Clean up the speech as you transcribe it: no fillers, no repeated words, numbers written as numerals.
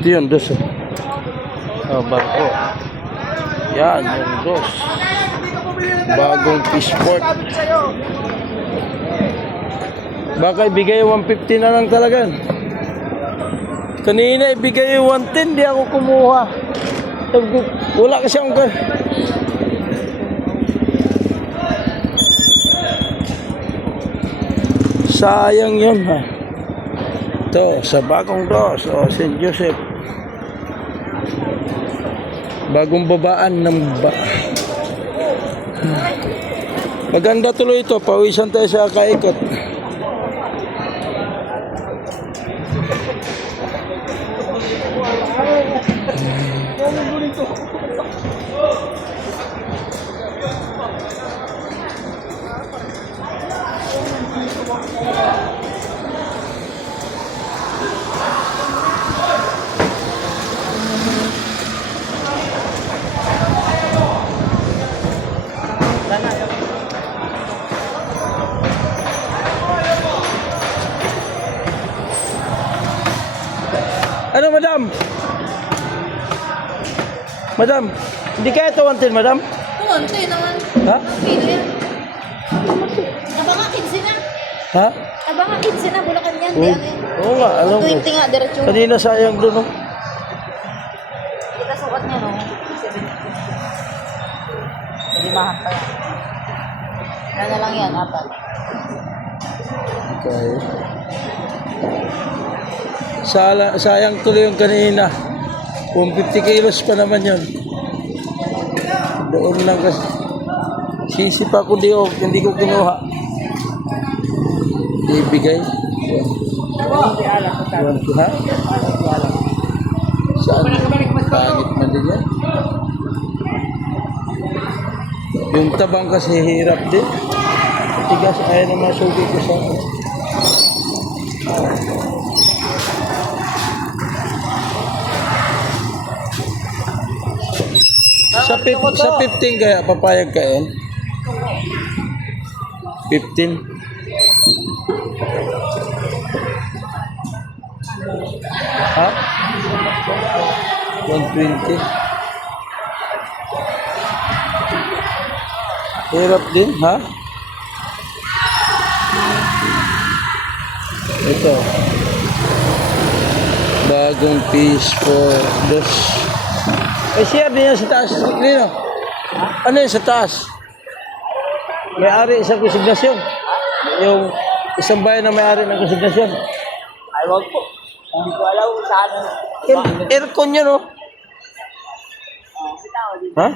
Ito yun, dos. Oh, barko. Yan, yung dos. Bagong fishport. Baka ibigay 150 na lang talaga. Kanina ibigay 110, di ako kumuha. Wala kasi akong sayang yun ha. Ito, sa bagong dos, St. Joseph. Bagong babaan ng maganda tuloy ito, pawisan tayo sa kaikot. Ano, madam? Madam, hindi kaya ito 110, madam? 110 naman. Ha? Pino yan. Abang 15 na. Ha? Abang 15 na, Bulacan yan. Di Uy, ano yan. oo nga, alam ko. 20 nga, diretso. Kanina sayang doon, no? Kita sukat niya, no? 70. Limahan pa yan. Ano na lang yan, 4. Okay. Sayang tuloy yung kanina. 150 kilos pa naman yun. Doon lang kasi. Sisipa ko hindi ko kinuha. Ibigay. Ha? Saan? Pangit man din yan. Yung tabang kasi hirap din. Tigas ayaw na masugi ko sa sa 15 kaya papayag ka yun? 15? Ha? 120? Hirap din, ha? Ito. Bagong piece for dos. Share din yan sa taas. Lino? Ano yun sa taas? May-ari isang konsignasyon. Yung isang bayan na may-ari ng konsignasyon. Ay, wag po. Hindi ko alam kung saan. Aircon yun, no? Bitaw, Ha?